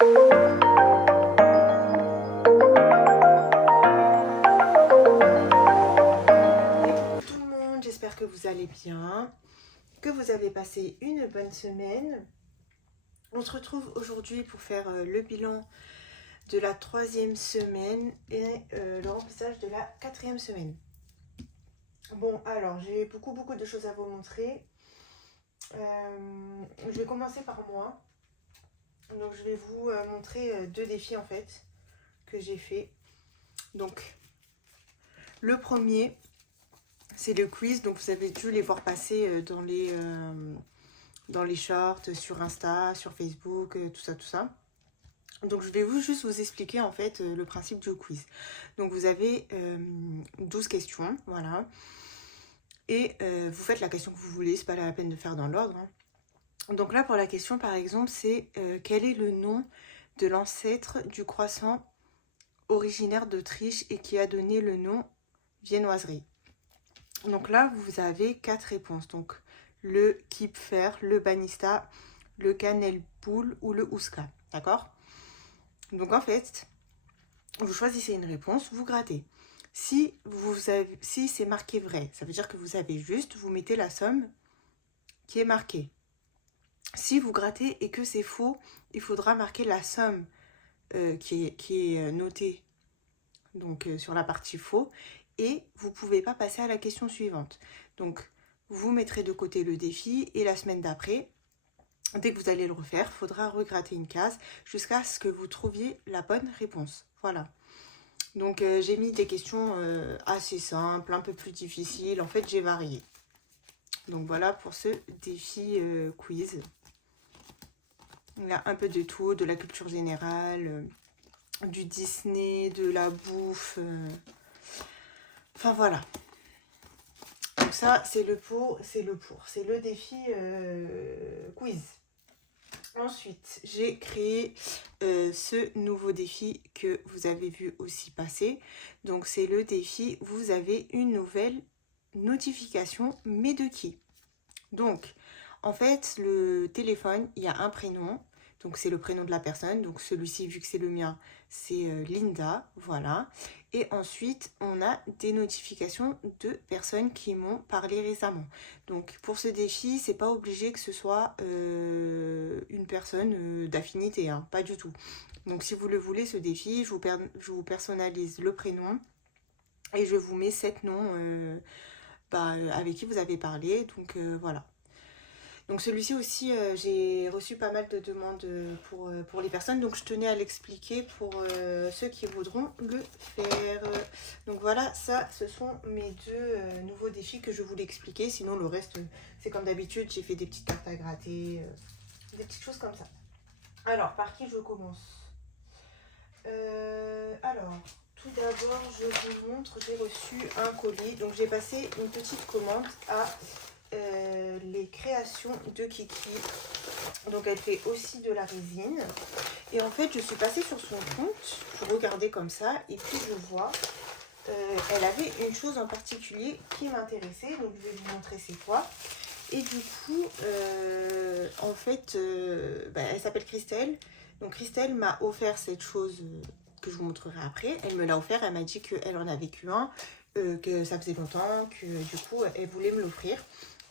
Tout le monde, j'espère que vous allez bien, que vous avez passé une bonne semaine. On se retrouve aujourd'hui pour faire le bilan de la 3e semaine et le remplissage de la 4e semaine. Bon, alors j'ai beaucoup de choses à vous montrer. Je vais commencer par moi. Donc je vais vous montrer 2 défis en fait que j'ai fait. Donc le premier, c'est le quiz. Donc vous avez dû les voir passer dans les shorts, sur Insta, sur Facebook, tout ça. Donc je vais juste vous expliquer en fait le principe du quiz. Donc vous avez 12 questions, voilà. Et vous faites la question que vous voulez, c'est pas la peine de faire dans l'ordre. Hein. Donc là pour la question par exemple, c'est quel est le nom de l'ancêtre du croissant originaire d'Autriche et qui a donné le nom viennoiserie. Donc là vous avez 4 réponses. Donc le Kipfer, le Banista, le Cannelboule ou le Ouska, d'accord? Donc en fait, vous choisissez une réponse, vous grattez. Si c'est marqué vrai, ça veut dire que vous avez juste, vous mettez la somme qui est marquée. Si vous grattez et que c'est faux, il faudra marquer la somme qui est notée donc, sur la partie faux. Et vous ne pouvez pas passer à la question suivante. Donc, vous mettrez de côté le défi et la semaine d'après, dès que vous allez le refaire, il faudra regratter une case jusqu'à ce que vous trouviez la bonne réponse. Voilà. Donc j'ai mis des questions assez simples, un peu plus difficiles. En fait, j'ai varié. Donc voilà pour ce défi quiz. Il y a un peu de tout, de la culture générale, du Disney, de la bouffe. Enfin voilà. Donc ça, c'est le pour, c'est le défi quiz. Ensuite, j'ai créé ce nouveau défi que vous avez vu aussi passer. Donc, c'est le défi, vous avez une nouvelle notification, mais de qui? Donc, en fait, le téléphone, il y a un prénom. Donc, c'est le prénom de la personne. Donc, celui-ci, vu que c'est le mien, c'est Linda. Voilà. Et ensuite, on a des notifications de personnes qui m'ont parlé récemment. Donc, pour ce défi, c'est pas obligé que ce soit une personne d'affinité. Hein, pas du tout. Donc, si vous le voulez, ce défi, je vous personnalise le prénom. Et je vous mets 7 noms avec qui vous avez parlé. Donc, voilà. Donc celui-ci aussi, j'ai reçu pas mal de demandes pour les personnes, donc je tenais à l'expliquer pour ceux qui voudront le faire. Donc voilà, ça, ce sont mes 2 nouveaux défis que je voulais expliquer. Sinon, le reste, c'est comme d'habitude, j'ai fait des petites cartes à gratter, des petites choses comme ça. Alors, par qui je commence? Alors, tout d'abord, je vous montre, j'ai reçu un colis. Donc j'ai passé une petite commande à les créations de Kiki. Donc elle fait aussi de la résine. Et en fait, je suis passée sur son compte, je regardais comme ça, et puis je vois, elle avait une chose en particulier qui m'intéressait. Donc je vais vous montrer c'est quoi. Et du coup, en fait, elle s'appelle Christelle. Donc Christelle m'a offert cette chose que je vous montrerai après. Elle me l'a offert, elle m'a dit qu'elle en a vécu un, que ça faisait longtemps, que du coup, elle voulait me l'offrir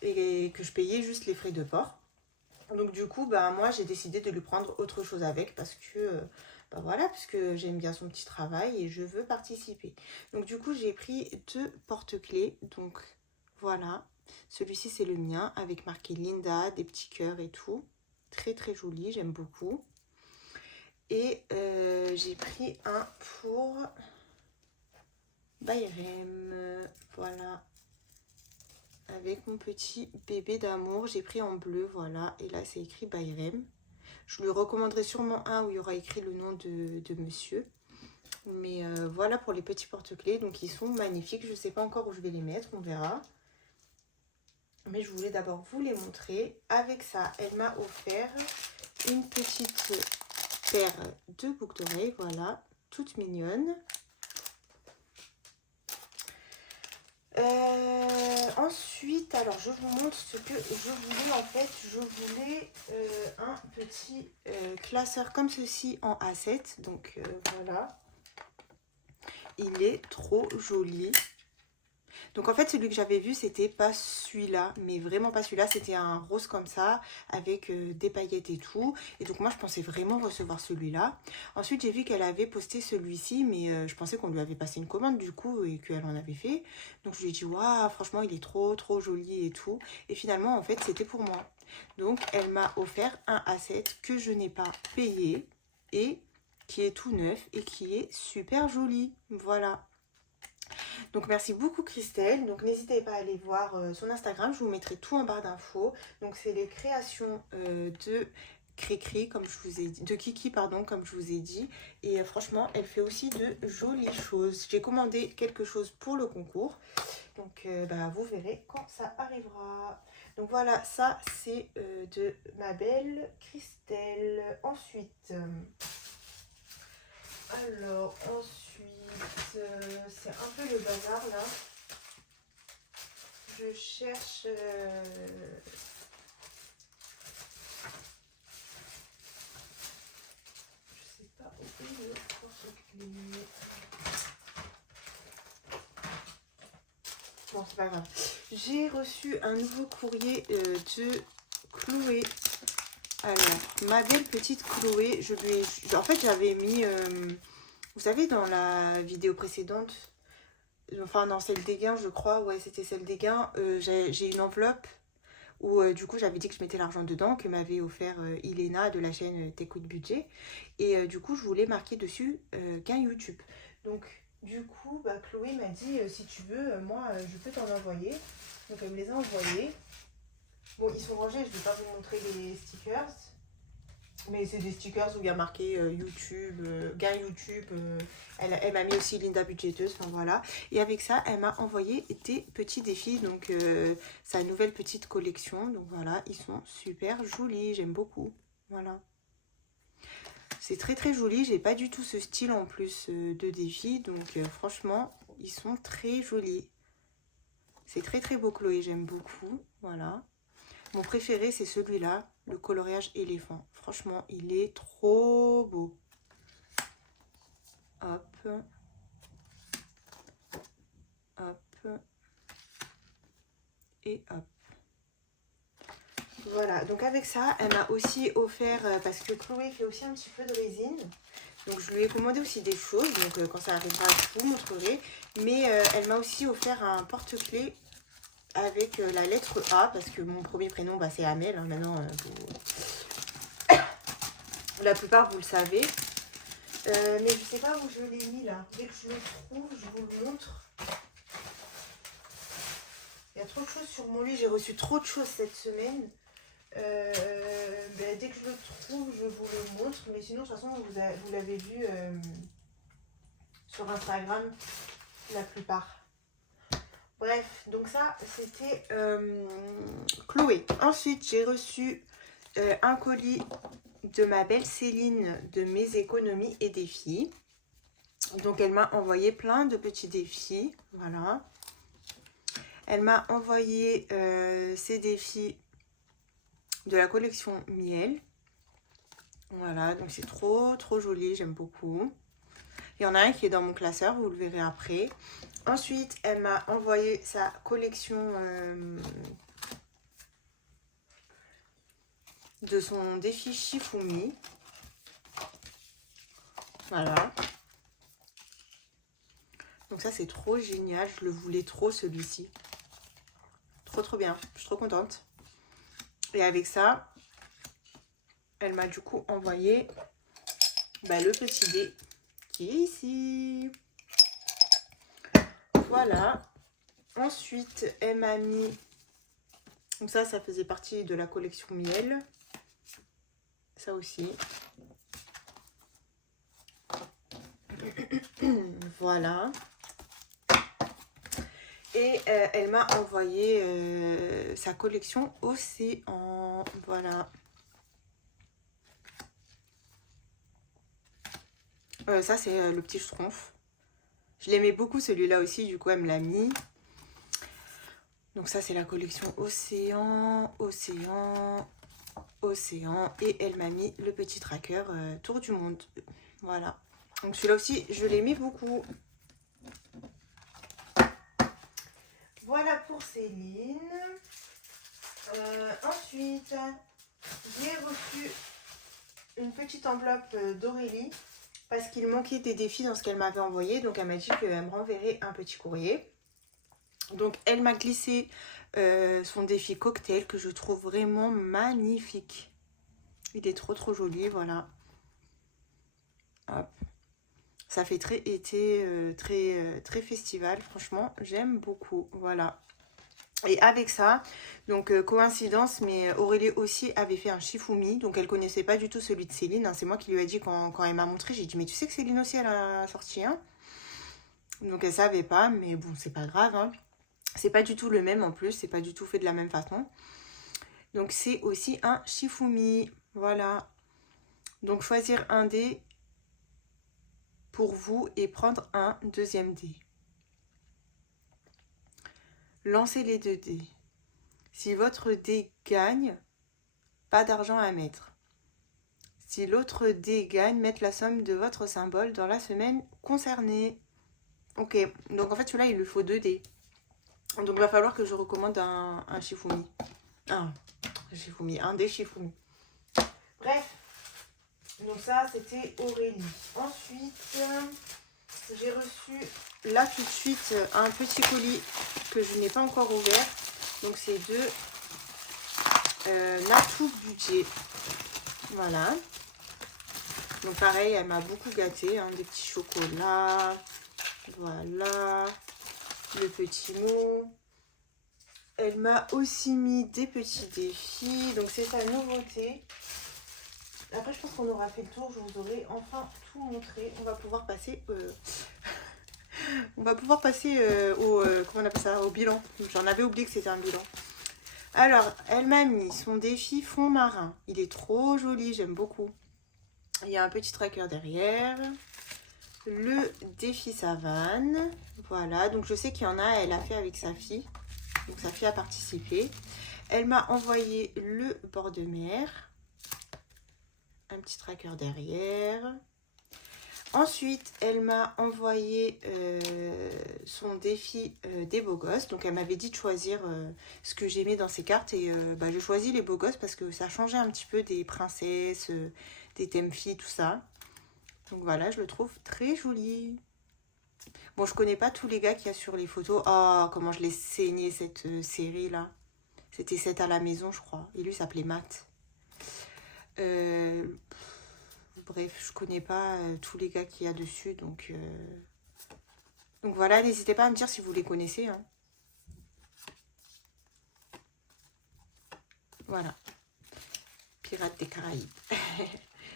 et que je payais juste les frais de port. Donc du coup, moi, j'ai décidé de lui prendre autre chose avec parce que, voilà, parce que j'aime bien son petit travail et je veux participer. Donc du coup, j'ai pris 2 porte-clés. Donc voilà, celui-ci, c'est le mien avec marqué Linda, des petits cœurs et tout. Très très joli, j'aime beaucoup. Et j'ai pris un pour Bayrem, voilà. Avec mon petit bébé d'amour, j'ai pris en bleu, voilà. Et là, c'est écrit Bayrem. Je lui recommanderais sûrement un où il y aura écrit le nom de monsieur. Mais voilà pour les petits porte-clés. Donc, ils sont magnifiques. Je ne sais pas encore où je vais les mettre, on verra. Mais je voulais d'abord vous les montrer. Avec ça, elle m'a offert une petite paire de boucles d'oreilles, voilà, toute mignonne. Ensuite, alors je vous montre ce que je voulais en fait. Je voulais un petit classeur comme ceci en A7. Donc voilà. Il est trop joli. Donc en fait celui que j'avais vu c'était pas celui-là, mais vraiment pas celui-là, c'était un rose comme ça avec des paillettes et tout. Et donc moi je pensais vraiment recevoir celui-là. Ensuite j'ai vu qu'elle avait posté celui-ci, mais je pensais qu'on lui avait passé une commande du coup et qu'elle en avait fait. Donc je lui ai dit waouh franchement il est trop joli et tout. Et finalement en fait c'était pour moi. Donc elle m'a offert un A7 que je n'ai pas payé et qui est tout neuf et qui est super joli. Voilà. Donc merci beaucoup Christelle, donc n'hésitez pas à aller voir son Instagram, je vous mettrai tout en barre d'infos. Donc c'est les créations de Cricri, comme je vous ai dit, de Kiki pardon, comme je vous ai dit. Et franchement elle fait aussi de jolies choses. J'ai commandé quelque chose pour le concours, donc vous verrez quand ça arrivera. Donc voilà, ça c'est de ma belle Christelle. Ensuite, c'est un peu le bazar là. Je cherche... je sais pas où est le porte-clés. Bon, c'est pas grave. J'ai reçu un nouveau courrier de Chloé. Alors, ma belle petite Chloé, en fait, j'avais mis... vous savez, dans la vidéo précédente, enfin dans celle des gains je crois, ouais c'était celle des gains, j'ai une enveloppe où du coup j'avais dit que je mettais l'argent dedans, que m'avait offert Iléna de la chaîne T'écoutes Budget. Et du coup je voulais marquer dessus gain YouTube. Donc du coup Chloé m'a dit si tu veux, moi je peux t'en envoyer. Donc elle me les a envoyés. Bon ils sont rangés, je ne vais pas vous montrer les stickers. Mais c'est des stickers où il y a marqué YouTube, gain YouTube. Elle m'a mis aussi Linda Budgeteuse, enfin voilà. Et avec ça, elle m'a envoyé des petits défis. Donc, sa nouvelle petite collection. Donc voilà, ils sont super jolis. J'aime beaucoup. Voilà. C'est très joli. J'ai pas du tout ce style en plus de défis. Donc franchement, ils sont très jolis. C'est très beau Chloé. J'aime beaucoup. Voilà. Mon préféré, c'est celui-là, le coloriage éléphant. Franchement, il est trop beau. Hop. Hop. Et hop. Voilà, donc avec ça, elle m'a aussi offert, parce que Chloé fait aussi un petit peu de résine. Donc je lui ai commandé aussi des choses, donc quand ça arrivera, je vous montrerai. Mais elle m'a aussi offert un porte-clés avec la lettre A, parce que mon premier prénom c'est Amel, hein, maintenant la plupart vous le savez. Mais je sais pas où je l'ai mis là. Dès que je le trouve, je vous le montre. Il y a trop de choses sur mon lit, j'ai reçu trop de choses cette semaine. Dès que je le trouve, je vous le montre. Mais sinon, de toute façon, vous l'avez vu sur Instagram, la plupart. Bref, donc ça, c'était Chloé. Ensuite, j'ai reçu un colis de ma belle Céline de mes économies et défis. Donc, elle m'a envoyé plein de petits défis. Voilà. Elle m'a envoyé ces défis de la collection Miel. Voilà, donc c'est trop joli, j'aime beaucoup. Il y en a un qui est dans mon classeur, vous le verrez après. Ensuite, elle m'a envoyé sa collection de son défi Shifumi. Voilà. Donc ça, c'est trop génial. Je le voulais trop, celui-ci. Trop bien. Je suis trop contente. Et avec ça, elle m'a du coup envoyé le petit dé qui est ici. Voilà. Ensuite, elle m'a mis... Donc ça faisait partie de la collection Miel. Ça aussi. Voilà. Et elle m'a envoyé sa collection Océan. Voilà. Ça, c'est le petit schtroumpf. Je l'aimais beaucoup celui-là aussi, du coup, elle me l'a mis. Donc ça, c'est la collection Océan, Océan, Océan. Et elle m'a mis le petit tracker Tour du Monde. Voilà. Donc celui-là aussi, je l'aimais beaucoup. Voilà pour Céline. Ensuite, j'ai reçu une petite enveloppe d'Aurélie parce qu'il manquait des défis dans ce qu'elle m'avait envoyé. Donc elle m'a dit qu'elle me renverrait un petit courrier. Donc elle m'a glissé son défi cocktail que je trouve vraiment magnifique. Il est trop trop joli, voilà. Hop. Ça fait très été, très festival. Franchement, j'aime beaucoup, voilà. Et avec ça, donc coïncidence, mais Aurélie aussi avait fait un Shifumi. Donc elle connaissait pas du tout celui de Céline, hein. C'est moi qui lui ai dit quand elle m'a montré. J'ai dit, mais tu sais que Céline aussi, elle a sorti un. Donc elle savait pas, mais bon, c'est pas grave, hein. C'est pas du tout le même en plus, c'est pas du tout fait de la même façon. Donc c'est aussi un Shifumi, voilà. Donc choisir un dé pour vous et prendre un deuxième dé. Lancez les 2 dés. Si votre dé gagne, pas d'argent à mettre. Si l'autre dé gagne, mettre la somme de votre symbole dans la semaine concernée. Ok, donc en fait celui-là il lui faut 2 dés. Donc il va falloir que je recommande un Shifumi. Un Shifumi, un dé Shifumi. Bref, donc ça c'était Aurélie. Ensuite, j'ai reçu là tout de suite un petit colis que je n'ai pas encore ouvert. Donc c'est de Natou Budget. Voilà. Donc pareil, elle m'a beaucoup gâté, hein, des petits chocolats. Voilà. Le petit mot. Elle m'a aussi mis des petits défis. Donc c'est sa nouveauté. Après je pense qu'on aura fait le tour. Je vous aurai enfin tout montré. On va pouvoir passer au comment on appelle ça, au bilan. J'en avais oublié que c'était un bilan. Alors, elle m'a mis son défi fond marin. Il est trop joli, j'aime beaucoup. Il y a un petit tracker derrière. Le défi savane. Voilà, donc je sais qu'il y en a, elle a fait avec sa fille. Donc sa fille a participé. Elle m'a envoyé le bord de mer. Un petit tracker derrière. Ensuite, elle m'a envoyé son défi des beaux gosses. Donc, elle m'avait dit de choisir ce que j'aimais dans ces cartes. Et j'ai choisi les beaux gosses parce que ça changeait un petit peu des princesses, des thèmes filles, tout ça. Donc, voilà, je le trouve très joli. Bon, je connais pas tous les gars qu'il y a sur les photos. Oh, comment je l'ai saigné cette série-là. C'était 7 à la maison, je crois. Et lui s'appelait Matt. Bref, je connais pas tous les gars qu'il y a dessus, donc voilà, n'hésitez pas à me dire si vous les connaissez, hein. Voilà, Pirates des Caraïbes.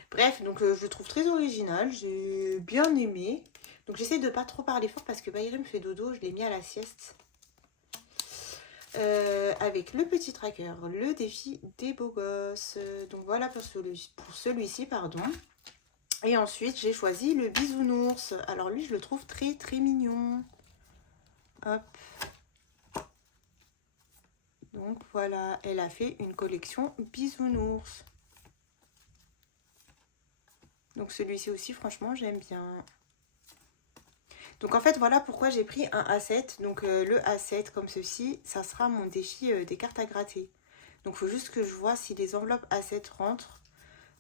Bref, donc je le trouve très original, j'ai bien aimé. Donc j'essaie de pas trop parler fort parce que Baïré me fait dodo, je l'ai mis à la sieste. Avec le petit tracker, le défi des beaux gosses. Donc voilà pour celui-ci, pardon. Et ensuite, j'ai choisi le bisounours. Alors lui, je le trouve très très mignon. Hop. Donc voilà, elle a fait une collection bisounours. Donc celui-ci aussi, franchement, j'aime bien. Donc en fait, voilà pourquoi j'ai pris un A7. Donc le A7 comme ceci, ça sera mon défi des cartes à gratter. Donc il faut juste que je vois si les enveloppes A7 rentrent.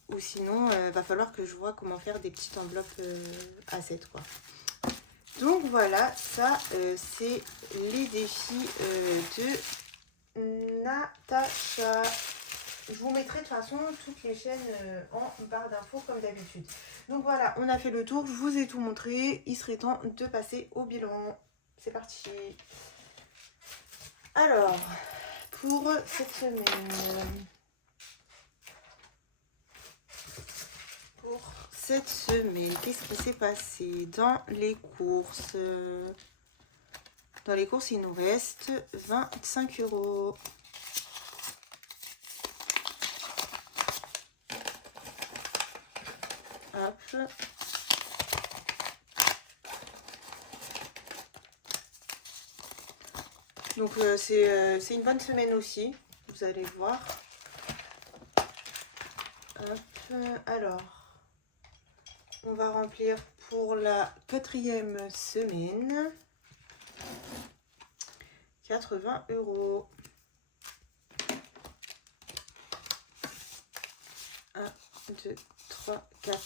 Ou sinon, va falloir que je vois comment faire des petites enveloppes A7, quoi. Donc voilà, ça c'est les défis de Natacha. Je vous mettrai de toute façon toutes les chaînes en barre d'infos comme d'habitude. Donc voilà, on a fait le tour, je vous ai tout montré. Il serait temps de passer au bilan. C'est parti. Alors, pour cette semaine... Cette semaine, qu'est-ce qui s'est passé dans les courses? Dans les courses, il nous reste 25 €. Hop. Donc c'est une bonne semaine aussi, vous allez voir. Hop, alors, on va remplir pour la 4e semaine 80 €. 1, 2, 3, 4.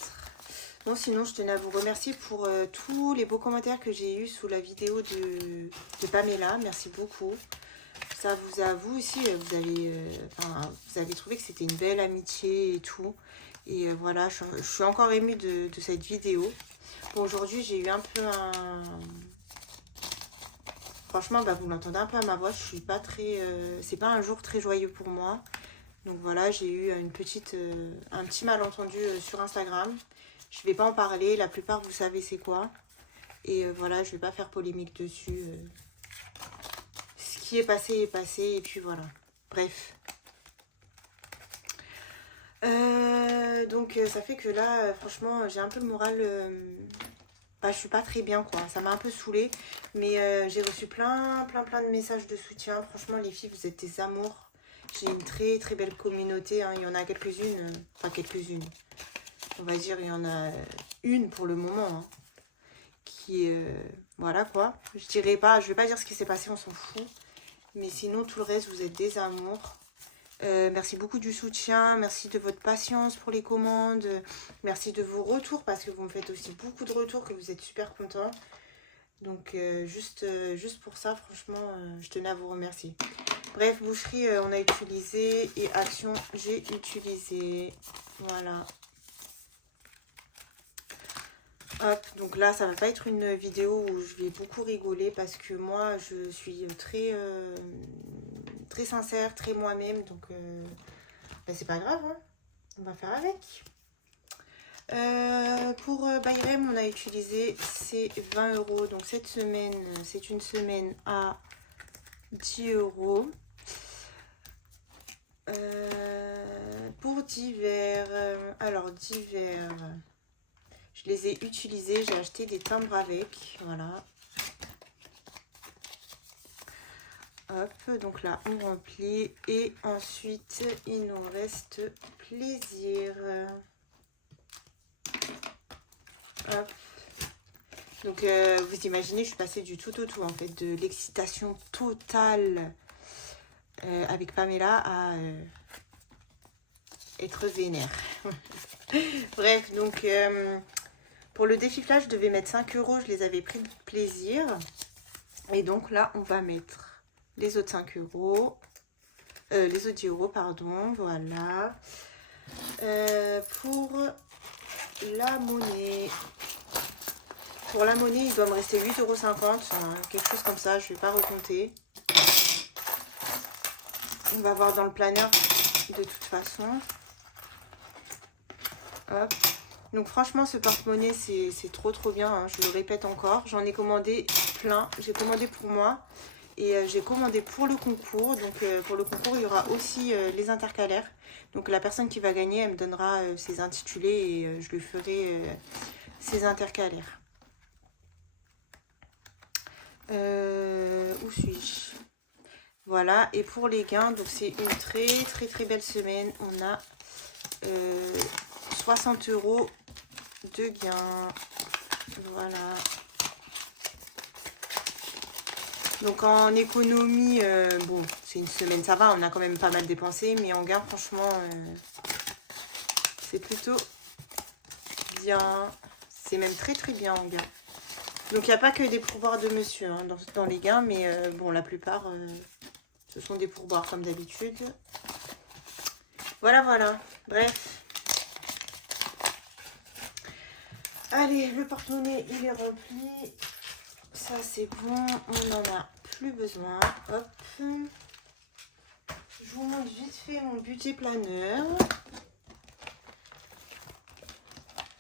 Bon, sinon, je tenais à vous remercier pour tous les beaux commentaires que j'ai eus sous la vidéo de Pamela. Merci beaucoup. Ça vous a, vous aussi, vous avez trouvé que c'était une belle amitié et tout. Et voilà, je suis encore émue de cette vidéo. Bon, aujourd'hui, j'ai eu un peu un... Franchement, vous l'entendez un peu à ma voix. Je suis pas très... c'est pas un jour très joyeux pour moi. Donc voilà, j'ai eu un petit malentendu sur Instagram. Je vais pas en parler, la plupart vous savez c'est quoi. Et voilà, je vais pas faire polémique dessus. Ce qui est passé, et puis voilà. Bref. Donc ça fait que là, franchement, j'ai un peu le moral... je suis pas très bien, quoi. Ça m'a un peu saoulée. Mais j'ai reçu plein de messages de soutien. Franchement, les filles, vous êtes des amours. J'ai une très très belle communauté, hein. Il y en a quelques-unes, enfin quelques-unes, on va dire, il y en a une pour le moment, hein, qui est, voilà quoi. Je vais pas dire ce qui s'est passé, on s'en fout. Mais sinon, tout le reste, vous êtes des amours. Merci beaucoup du soutien, merci de votre patience pour les commandes, merci de vos retours, parce que vous me faites aussi beaucoup de retours, que vous êtes super contents. Donc, juste pour ça, franchement, je tenais à vous remercier. Bref, boucherie, on a utilisé, et action, j'ai utilisé. Voilà. Hop, donc là, ça va pas être une vidéo où je vais beaucoup rigoler parce que moi, je suis très, très sincère, très moi-même. Donc, c'est pas grave, hein. On va faire avec. Pour Bayrem, on a utilisé ces 20 €. Donc, cette semaine, c'est une semaine à 10 €. Pour divers, alors divers, je les ai utilisés, j'ai acheté des timbres avec, voilà. Hop, donc là on remplit et ensuite il nous reste plaisir. Hop. Donc vous imaginez, je suis passée du tout au tout en fait, de l'excitation totale avec Pamela à être vénère. Bref, donc pour le défilage, je devais mettre 5 €, je les avais pris de plaisir. Et donc là, on va mettre les autres 5 €, les autres 10 €, pardon, voilà. Pour la monnaie, il doit me rester 8,50 €, hein, quelque chose comme ça, je ne vais pas recompter. On va voir dans le planeur de toute façon. Hop. Donc franchement, ce porte-monnaie, c'est trop bien, hein, je le répète encore. J'en ai commandé plein, j'ai commandé pour moi et j'ai commandé pour le concours. Donc pour le concours, il y aura aussi les intercalaires. Donc la personne qui va gagner, elle me donnera ses intitulés et je lui ferai ses intercalaires. Où suis-je? Voilà, et pour les gains, donc c'est une très belle semaine. On a 60 € de gains. Voilà. Donc en économie, bon, c'est une semaine, ça va, on a quand même pas mal dépensé, mais en gain, franchement, c'est plutôt bien. C'est même très bien en gain. Donc il n'y a pas que des pourboires de monsieur, hein, dans les gains, mais bon, la plupart, ce sont des pourboires comme d'habitude. Voilà. Bref. Allez, le porte-monnaie, il est rempli. Ça, c'est bon. On n'en a plus besoin. Hop. Je vous montre vite fait mon budget planeur.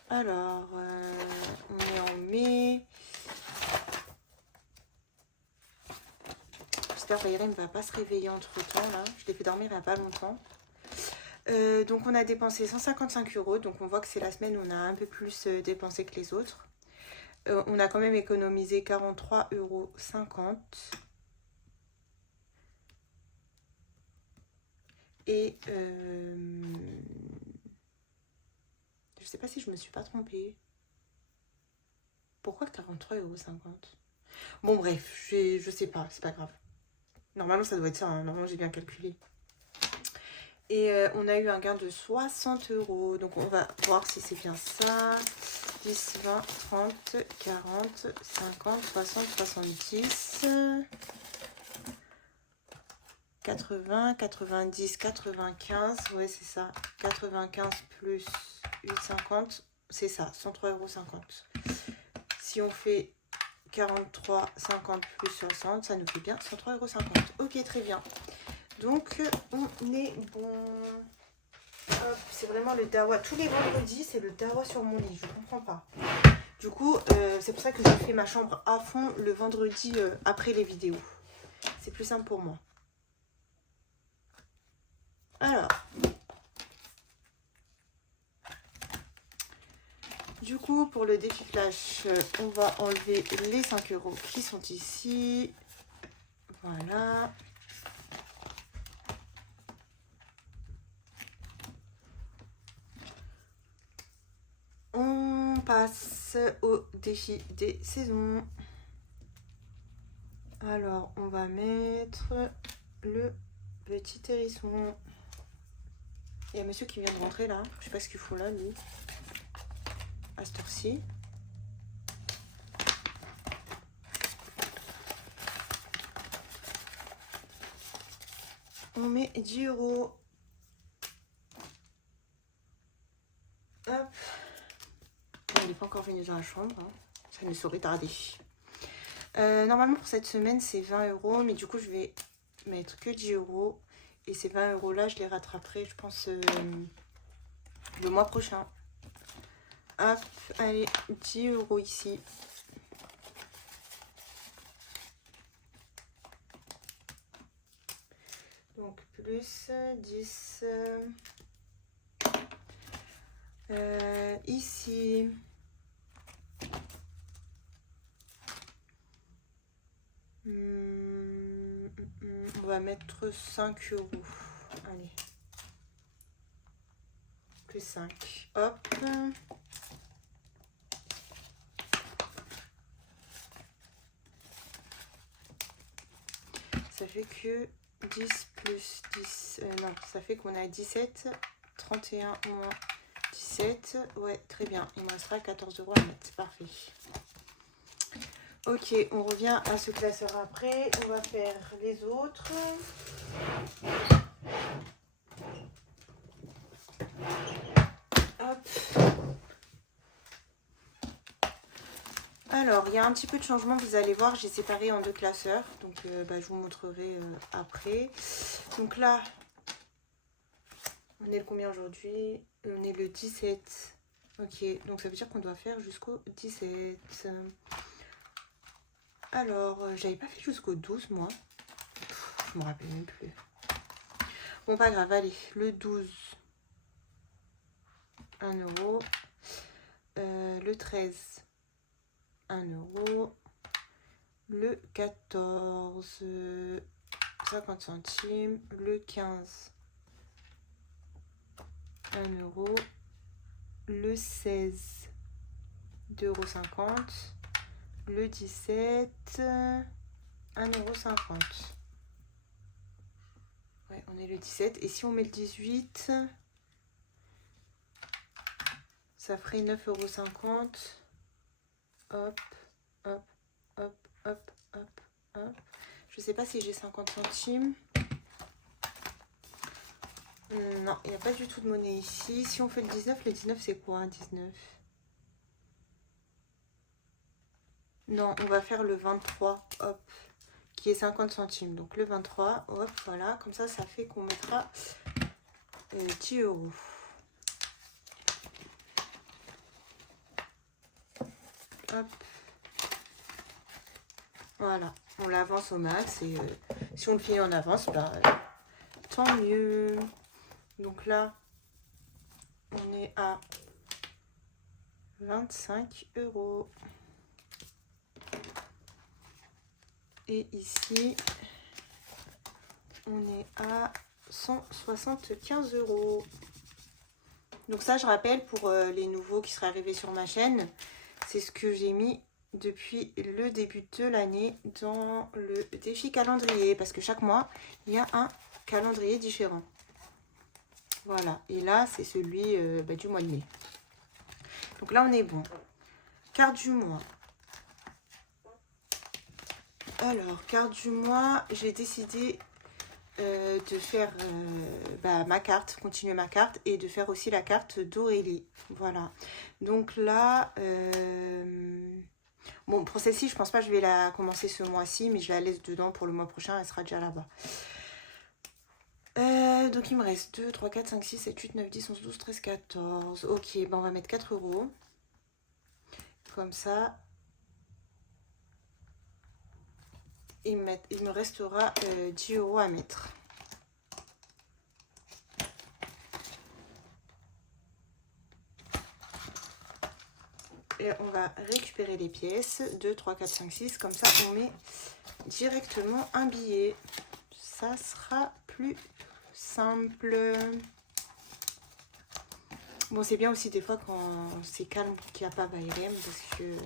Alors, on est en mai. J'espère que Irène ne va pas se réveiller entre-temps, là. Je l'ai fait dormir il n'y a pas longtemps. Donc on a dépensé 155 €, donc on voit que c'est la semaine où on a un peu plus dépensé que les autres. On a quand même économisé 43,50 €. Et je sais pas si je me suis pas trompée. Pourquoi 43,50 €? Bon bref, je sais pas, c'est pas grave. Normalement ça doit être ça, hein. Normalement j'ai bien calculé. Et on a eu un gain de 60 €. Donc on va voir si c'est bien ça. 10, 20, 30, 40, 50, 60, 70, 80, 90, 95. Ouais, c'est ça. 95 plus 8,50. C'est ça, 103,50 €. Si on fait 43,50 plus 60, ça nous fait bien 103,50 €. Ok, très bien. Donc, on est bon. C'est vraiment le dawa. Tous les vendredis, c'est le dawa sur mon lit. Je ne comprends pas. Du coup, c'est pour ça que je fais ma chambre à fond le vendredi après les vidéos. C'est plus simple pour moi. Alors. Du coup, pour le défi flash, on va enlever les 5 € qui sont ici. Voilà. On passe au défi des saisons. Alors, on va mettre le petit hérisson. Il y a un monsieur qui vient de rentrer là. Je sais pas ce qu'il faut là, lui. À cette heure-ci. On met 10 €. Hop. Il n'est pas encore venu dans la chambre. Hein. Ça ne saurait tarder. Normalement, pour cette semaine, c'est 20 €. Mais du coup, je vais mettre que 10 €. Et ces 20 € là, je les rattraperai, je pense, le mois prochain. Hop, allez, 10 € ici. Donc, plus 10. Ici. On va mettre 5 €. Allez. Plus 5. Hop. Ça fait que 10 plus 10. Non, ça fait qu'on a 17. 31 moins 17. Ouais, très bien. Il me restera 14 € à mettre. Parfait. Ok, on revient à ce classeur après. On va faire les autres. Hop. Alors, il y a un petit peu de changement, vous allez voir, j'ai séparé en 2 classeurs. Donc, je vous montrerai après. Donc là, on est le combien aujourd'hui? On est le 17. Ok, donc ça veut dire qu'on doit faire jusqu'au 17. Alors, j'avais pas fait jusqu'au 12, moi. Je me rappelle même plus. Bon, pas grave, allez, le 12. 1 €. Le 13. 1 €. Le 14. 50 centimes. Le 15. 1 €. Le 16. 2,50 €. Le 17. 1,50 €. Ouais, on est le 17. Et si on met le 18, ça ferait 9,50 €. Hop, hop, hop, hop, hop, hop. Je sais pas si j'ai 50 centimes. Non, il n'y a pas du tout de monnaie ici. Si on fait le 19 c'est quoi un 19? Non, on va faire le 23, hop, qui est 50 centimes. Donc le 23, hop, voilà. Comme ça fait qu'on mettra 10 €. Hop. Voilà, on l'avance au max et si on le finit en avance, tant mieux. Donc là, on est à 25 €. Et ici, on est à 175 €. Donc ça, je rappelle pour les nouveaux qui seraient arrivés sur ma chaîne, c'est ce que j'ai mis depuis le début de l'année dans le défi calendrier. Parce que chaque mois, il y a un calendrier différent. Voilà. Et là, c'est celui du mois de mai. Donc là, on est bon. Carte du mois. Alors, carte du mois, j'ai décidé de faire ma carte, continuer ma carte et de faire aussi la carte d'Aurélie. Voilà. Donc là, bon, pour celle-ci, je pense pas que je vais la commencer ce mois-ci, mais je la laisse dedans pour le mois prochain, elle sera déjà là-bas. Donc il me reste 2, 3, 4, 5, 6, 7, 8, 9, 10, 11, 12, 13, 14. Ok, ben on va mettre 4 €. Comme ça. Il me restera 10 € à mettre. Et on va récupérer les pièces. 2, 3, 4, 5, 6. Comme ça, on met directement un billet. Ça sera plus simple. Bon, c'est bien aussi des fois quand c'est calme qu'il n'y a pas Bayrem. Parce que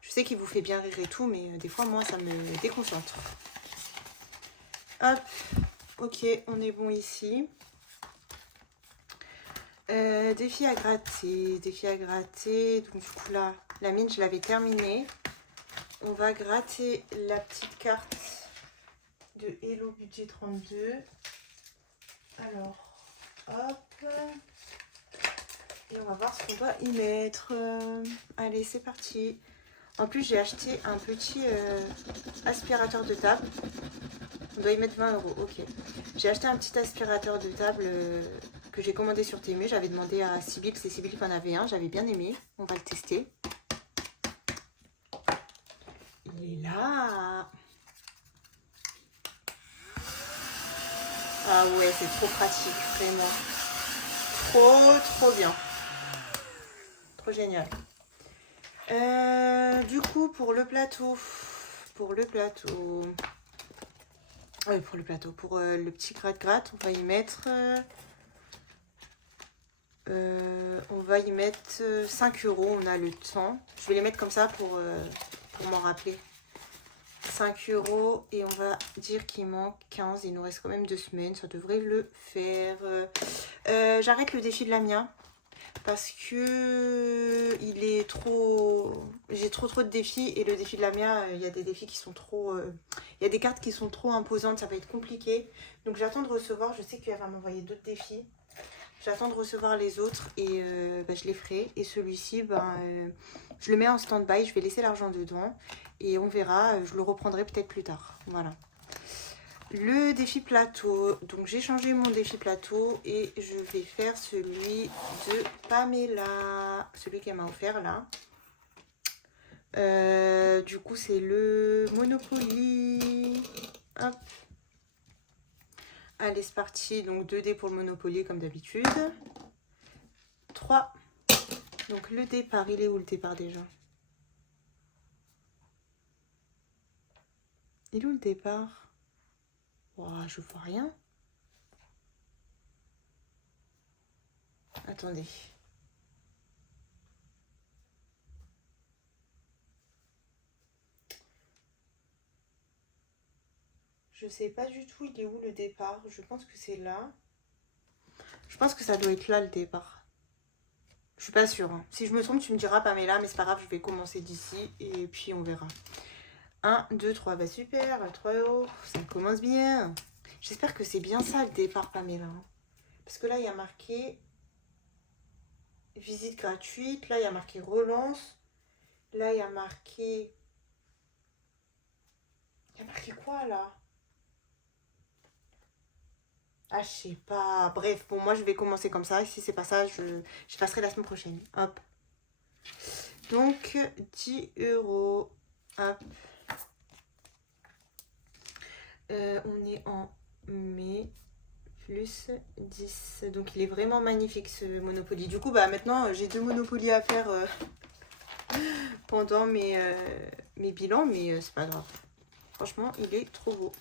je sais qu'il vous fait bien rire et tout. Mais des fois, moi, ça me déconcentre. Hop. Ok, on est bon ici. Défi à gratter, défi à gratter. Donc du coup là, la mine je l'avais terminée. On va gratter la petite carte de Hello Budget 32. Alors, hop. Et on va voir ce qu'on doit y mettre. Allez, c'est parti. En plus, j'ai acheté un petit aspirateur de table. On doit y mettre 20 €, ok. J'ai acheté un petit aspirateur de table que j'ai commandé sur Temu. J'avais demandé à Sybille, c'est Sybille qui en avait un. J'avais bien aimé. On va le tester. Il est là. Ah ouais, c'est trop pratique, vraiment. Trop bien. Trop génial. Du coup, pour le plateau, pour le petit gratte-gratte, on va y mettre 5 €, on a le temps. Je vais les mettre comme ça pour m'en rappeler. 5 € et on va dire qu'il manque 15. Il nous reste quand même 2 semaines, ça devrait le faire. J'arrête le défi de Lamia parce que il est trop... J'ai trop de défis et le défi de Lamia, il y a des défis qui sont trop... il y a des cartes qui sont trop imposantes, ça va être compliqué. Donc j'attends de recevoir, je sais qu'elle va m'envoyer d'autres défis. J'attends de recevoir les autres et je les ferai. Et celui-ci, je le mets en stand-by. Je vais laisser l'argent dedans. Et on verra. Je le reprendrai peut-être plus tard. Voilà. Le défi plateau. Donc j'ai changé mon défi plateau. Et je vais faire celui de Pamela. Celui qu'elle m'a offert là. Du coup c'est le Monopoly. Hop. Allez, c'est parti. Donc 2 dés pour le Monopoly comme d'habitude. 3. Donc le départ, il est où le départ déjà? Il est où le départ? Wow, je vois rien. Attendez. Je sais pas du tout il est où le départ. Je pense que c'est là. Je pense que ça doit être là le départ. Je suis pas sûre. Hein. Si je me trompe, tu me diras Pamela, mais c'est pas grave, je vais commencer d'ici et puis on verra. 1, 2, 3, bah super, 3 €, ça commence bien. J'espère que c'est bien ça le départ Pamela. Parce que là, il y a marqué visite gratuite. Là, il y a marqué relance. Là, il y a marqué... Il y a marqué quoi là? Ah, je sais pas. Bref, bon, moi, je vais commencer comme ça. Et si c'est pas ça, je passerai la semaine prochaine. Hop. Donc, 10 €. Hop. On est en mai plus 10. Donc, il est vraiment magnifique ce Monopoly. Du coup, bah maintenant, j'ai 2 Monopoly à faire pendant mes bilans. Mais c'est pas grave. Franchement, il est trop beau.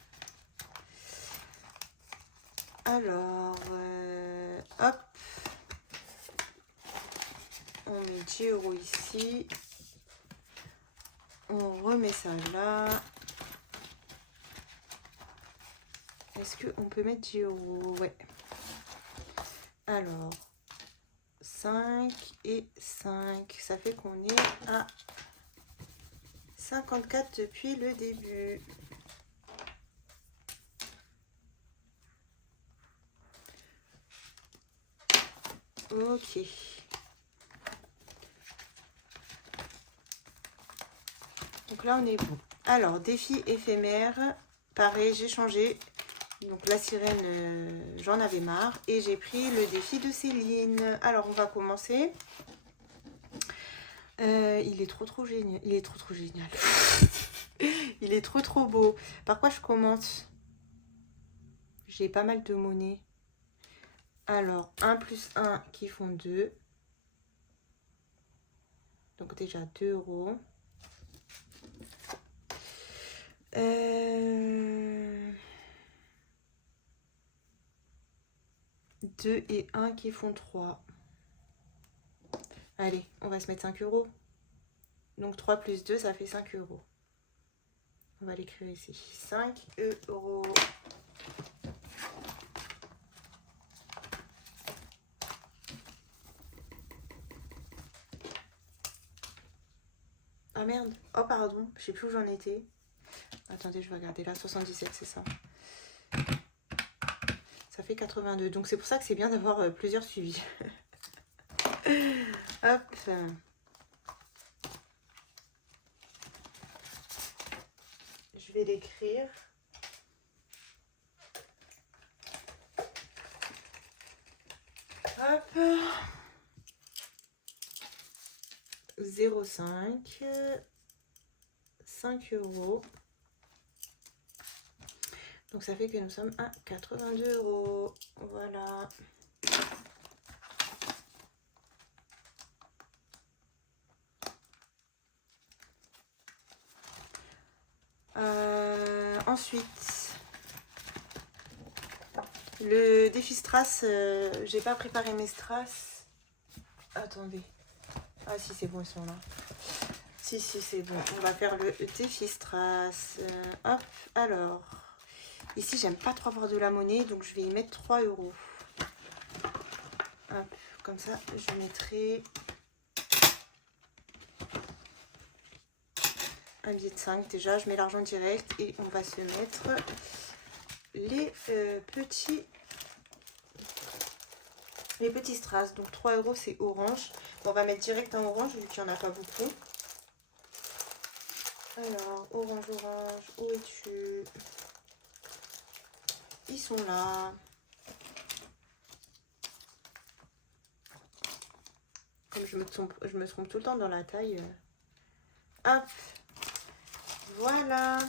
Alors, hop. On met 10 € ici. On remet ça là. Est-ce qu'on peut mettre 10 €? Ouais. Alors, 5 et 5. Ça fait qu'on est à 54 depuis le début. Ok. Donc là, on est bon. Alors, défi éphémère. Pareil, j'ai changé. Donc la sirène, j'en avais marre. Et j'ai pris le défi de Céline. Alors, on va commencer. Il est trop génial. Il est trop génial. Il est trop beau. Par quoi je commence? J'ai pas mal de monnaie. Alors, 1 plus 1 qui font 2. Donc déjà 2 €. 2 et 1 qui font 3. Allez, on va se mettre 5 €. Donc 3 plus 2, ça fait 5 €. On va l'écrire ici. 5 €. Ah merde. Oh pardon, je sais plus où j'en étais. Attendez, je vais regarder là. 77, c'est ça. Ça fait 82. Donc c'est pour ça que c'est bien d'avoir plusieurs suivis. Hop. Je vais l'écrire. Hop. 0,5. 5 €. Donc ça fait que nous sommes à 82 €. Voilà. Ensuite, le défi strass, j'ai pas préparé mes strass. Attendez. Ah si, c'est bon, ils sont là. Si, c'est bon. On va faire le défi strass. Hop, alors. Ici, j'aime pas trop avoir de la monnaie, donc je vais y mettre 3 €. Hop, comme ça, je mettrai un billet de 5 déjà. Je mets l'argent direct et on va se mettre les petits strass. Donc 3 € c'est orange. On va mettre direct un orange vu qu'il n'y en a pas beaucoup. Alors, orange, où es-tu? Ils sont là. Comme je me trompe tout le temps dans la taille. Hop. Voilà.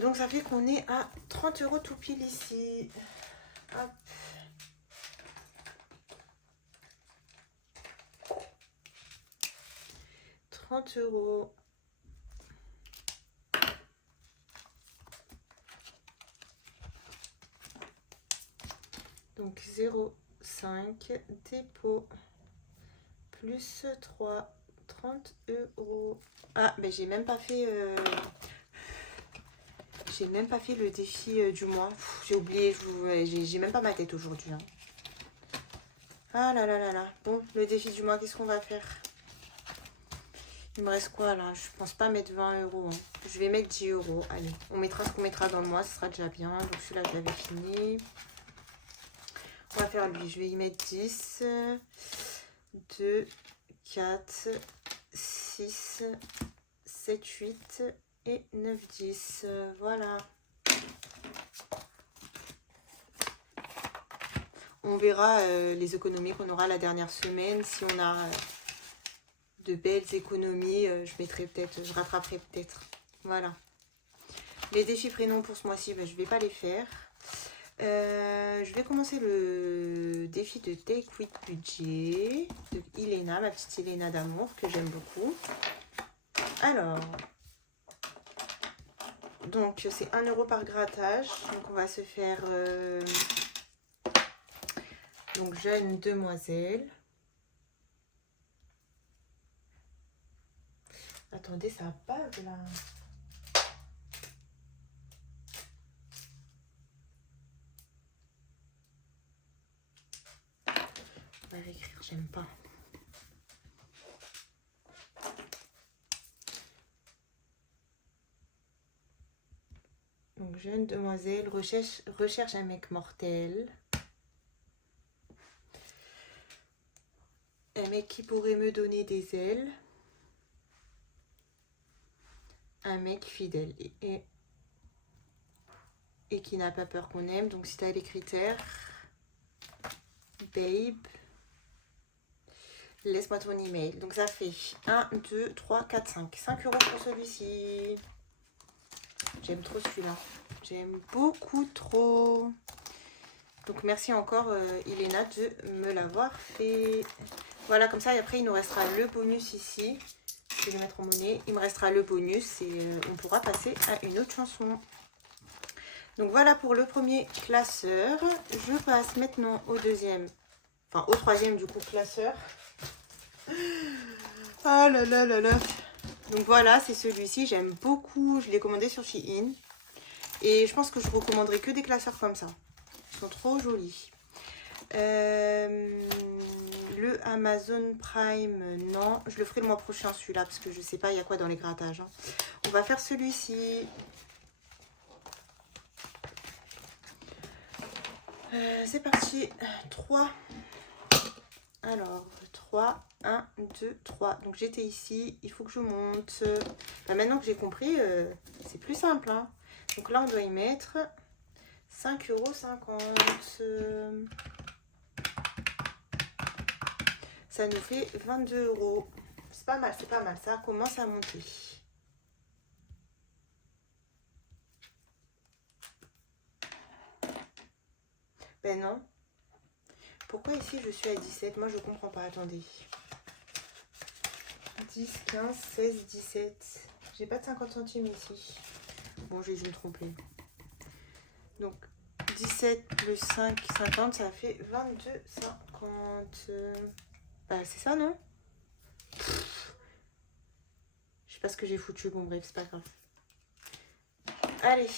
Donc ça fait qu'on est à 30 € tout pile ici. Hop. €30. Donc 0,5 dépôt plus 3, 30 €. Ah, ben j'ai même pas fait le défi du mois. J'ai oublié, j'ai même pas ma tête aujourd'hui. Hein. Ah là là là là. Bon, le défi du mois, qu'est-ce qu'on va faire? Il me reste quoi là? Je pense pas mettre 20 €. Hein. Je vais mettre 10 €. Allez, on mettra ce qu'on mettra dans le mois, ce sera déjà bien. Donc celui-là, je l'avais fini. On va faire lui. Je vais y mettre 10, 2, 4, 6, 7, 8 et 9, 10. Voilà. On verra les économies qu'on aura la dernière semaine. Si on a de belles économies, je rattraperai peut-être. Voilà. Les défis prénoms pour ce mois-ci, je ne vais pas les faire. Je vais commencer le défi de Take with Budget de Ilena, ma petite Ilena d'amour que j'aime beaucoup. Alors, Donc c'est 1 € par grattage. Donc on va se faire donc jeune demoiselle. Attendez, ça bug là. On va réécrire, j'aime pas. Donc jeune demoiselle recherche un mec mortel. Un mec qui pourrait me donner des ailes. Un mec fidèle et qui n'a pas peur qu'on aime. Donc si tu as les critères, babe, laisse-moi ton email. Donc ça fait 1, 2, 3, 4, 5. 5 € pour celui-ci. J'aime trop celui-là. J'aime beaucoup trop. Donc merci encore Iléna de me l'avoir fait. Voilà, comme ça, et après il nous restera le bonus ici. Je vais le mettre en monnaie. Il me restera le bonus et on pourra passer à une autre chanson. Donc voilà pour le premier classeur. Je passe maintenant au deuxième, enfin au troisième du coup classeur. Ah là là là là. Donc voilà, c'est celui-ci. J'aime beaucoup. Je l'ai commandé sur Shein. Et je pense que je recommanderais que des classeurs comme ça. Ils sont trop jolis. Le Amazon Prime, non. Je le ferai le mois prochain celui-là parce que je sais pas il y a quoi dans les grattages. Hein. On va faire celui-ci. C'est parti. 3. Alors, 3, 1, 2, 3. Donc j'étais ici. Il faut que je monte. Maintenant que j'ai compris, c'est plus simple. Hein. Donc là, on doit y mettre 5,50 €. Ça nous fait 22 €. C'est pas mal, c'est pas mal. Ça commence à monter. Ben non. Pourquoi ici je suis à 17? Moi je comprends pas. Attendez. 10, 15, 16, 17. J'ai pas de 50 centimes ici. Bon, j'ai dû me tromper. Donc 17 plus 5, 50, ça fait 22, 50. Bah c'est ça, non? Je sais pas ce que j'ai foutu. Bon bref, c'est pas grave. Allez.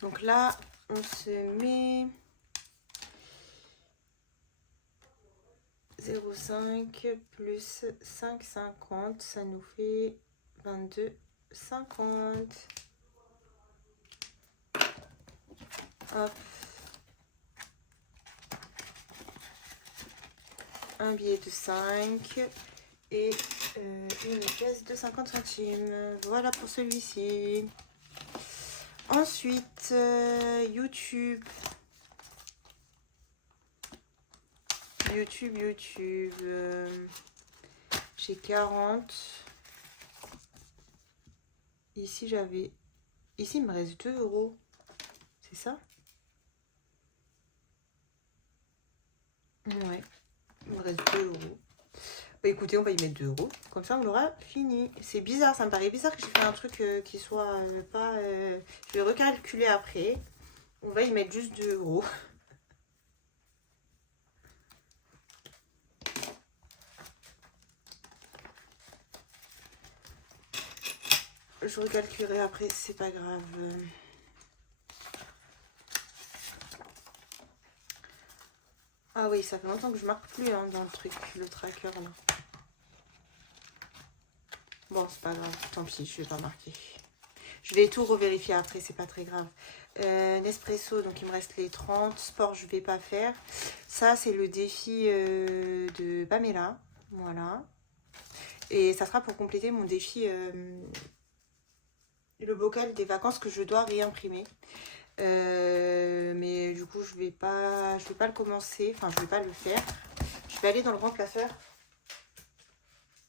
Donc là, on se met 0,5 plus 5,50. Ça nous fait 22,50. Hop. Un billet de 5 et une pièce de 50 centimes. Voilà pour celui-ci. Ensuite, YouTube. J'ai 40. Ici, j'avais... Ici, il me reste 2 €. C'est ça? Ouais. Il me reste 2 €. Bah écoutez, on va y mettre 2 €. Comme ça, on l'aura fini. C'est bizarre, ça me paraît bizarre que j'ai fait un truc qui soit pas... Je vais recalculer après. On va y mettre juste 2 €. Je recalculerai après, c'est pas grave. Ah oui, ça fait longtemps que je marque plus hein, dans le truc, le tracker là. Bon, c'est pas grave, tant pis, je vais pas marquer. Je vais tout revérifier après, c'est pas très grave. Nespresso, donc il me reste les 30. Sport, je vais pas faire. Ça, c'est le défi de Pamela. Voilà. Et ça sera pour compléter mon défi, le bocal des vacances que je dois réimprimer. Mais du coup, je vais pas le commencer. Enfin, je vais pas le faire. Je vais aller dans le grand classeur.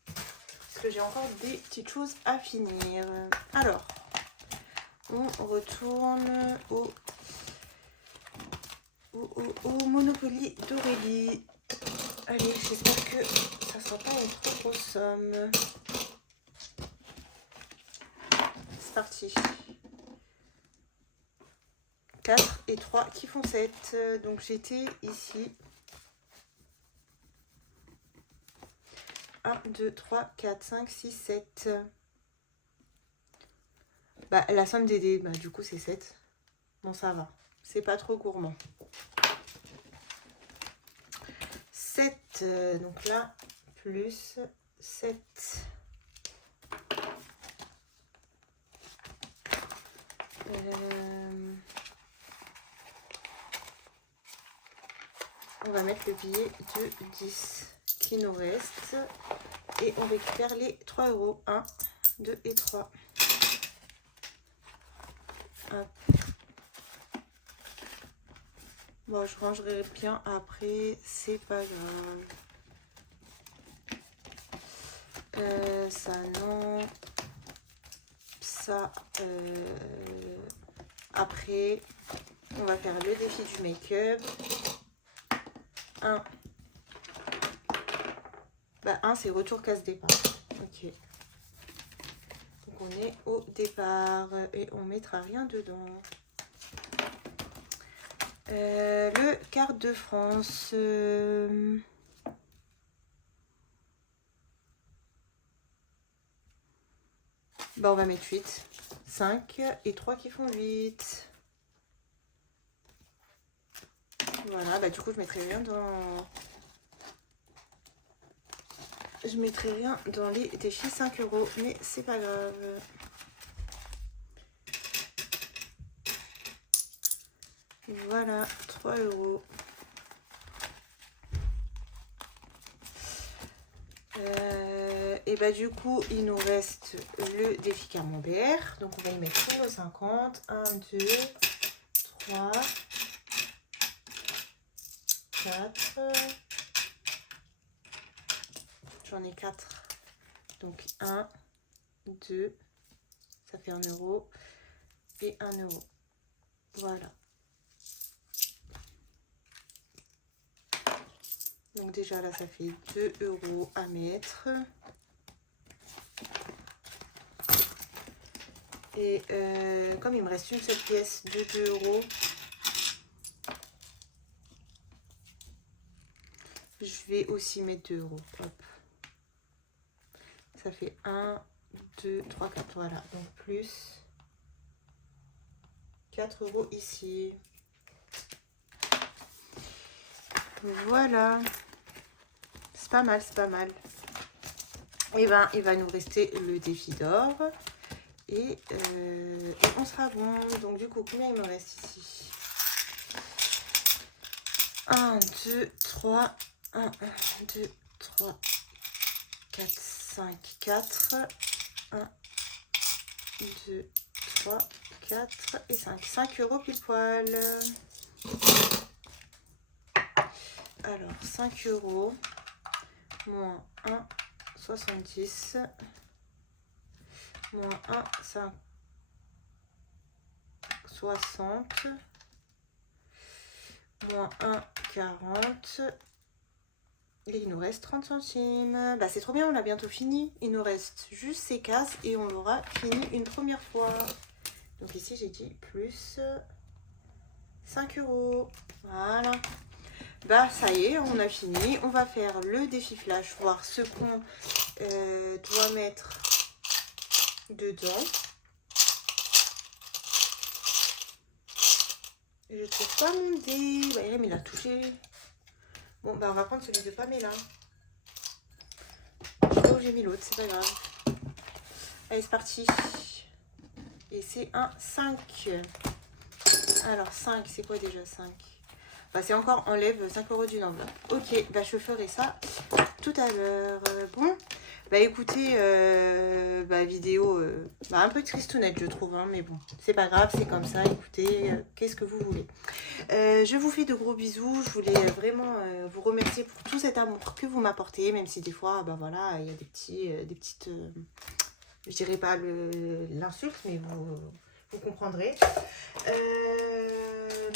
Parce que j'ai encore des petites choses à finir. Alors, on retourne au Monopoly d'Aurélie. Allez, j'espère que ça sera pas une trop grosse somme. parti. 4 et 3 qui font 7. Donc j'étais ici. 1, 2, 3, 4, 5, 6, 7. Bah, la somme des dés, bah, du coup, c'est 7. Bon, ça va. C'est pas trop gourmand. 7. Donc là, plus 7. On va mettre le billet de 10 qui nous reste. Et on récupère les 3 euros. 1, 2 et 3. Hop. Bon, je rangerai bien après, c'est pas grave. Ça, non. Ça, après, on va faire le défi du make-up. 1. Bah, 1, c'est retour casse départ. Ok. Donc, on est au départ et on mettra rien dedans. Le quart de France. Bah, on va mettre 8. 5 et 3 qui font 8. Voilà, bah du coup je mettrai rien dans... Je mettrai rien dans les défis 5 euros, mais c'est pas grave. Voilà, 3 euros. Et bah du coup, il nous reste le défi camembert. Donc on va y mettre 1,50 €. 1, 2, 3, 4. J'en ai 4. Donc 1, 2, ça fait 1 € et 1 €. Voilà. Donc déjà là, ça fait 2 € à mettre. Et comme il me reste une seule pièce de 2 €, je vais aussi mettre 2 €. Hop. Ça fait 1, 2, 3, 4. Voilà. Donc plus 4 € ici. Voilà. C'est pas mal, c'est pas mal. Et ben, il va nous rester le défi d'or. Et on sera bon. Donc du coup, combien il me reste ici? 1, 2, 3. 1, 2, 3, 4, 5, 4. 1, 2, 3, 4 et 5. 5 € pile poil. Alors, 5 € moins 1, 70. Moins 1, 5, 60. Moins 1, 40. Et il nous reste 30 centimes. Bah, c'est trop bien, on a bientôt fini. Il nous reste juste ces cases et on l'aura fini une première fois. Donc ici, j'ai dit plus 5 €. Voilà. Bah, ça y est, on a fini. On va faire le défi flash, voir ce qu'on doit mettre dedans. Je trouve pas mon dé. Ouais, mais il a touché. Bon, bah on va prendre celui de Pamela. Je sais pas où j'ai mis l'autre, c'est pas grave. Allez, c'est parti. Et c'est un 5. Alors, 5, c'est quoi déjà 5? Bah, c'est encore enlève 5 € d'une enveloppe. Ok, bah je ferai ça tout à l'heure. Bon, bah écoutez, vidéo un peu tristounette je trouve, hein, mais bon, c'est pas grave, c'est comme ça. Écoutez, qu'est-ce que vous voulez. Je vous fais de gros bisous. Je voulais vraiment vous remercier pour tout cet amour que vous m'apportez, même si des fois, bah voilà, il y a des petites, je dirais pas l'insulte, mais vous comprendrez.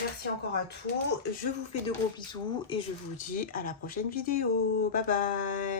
Merci encore à tous. Je vous fais de gros bisous et je vous dis à la prochaine vidéo. Bye bye.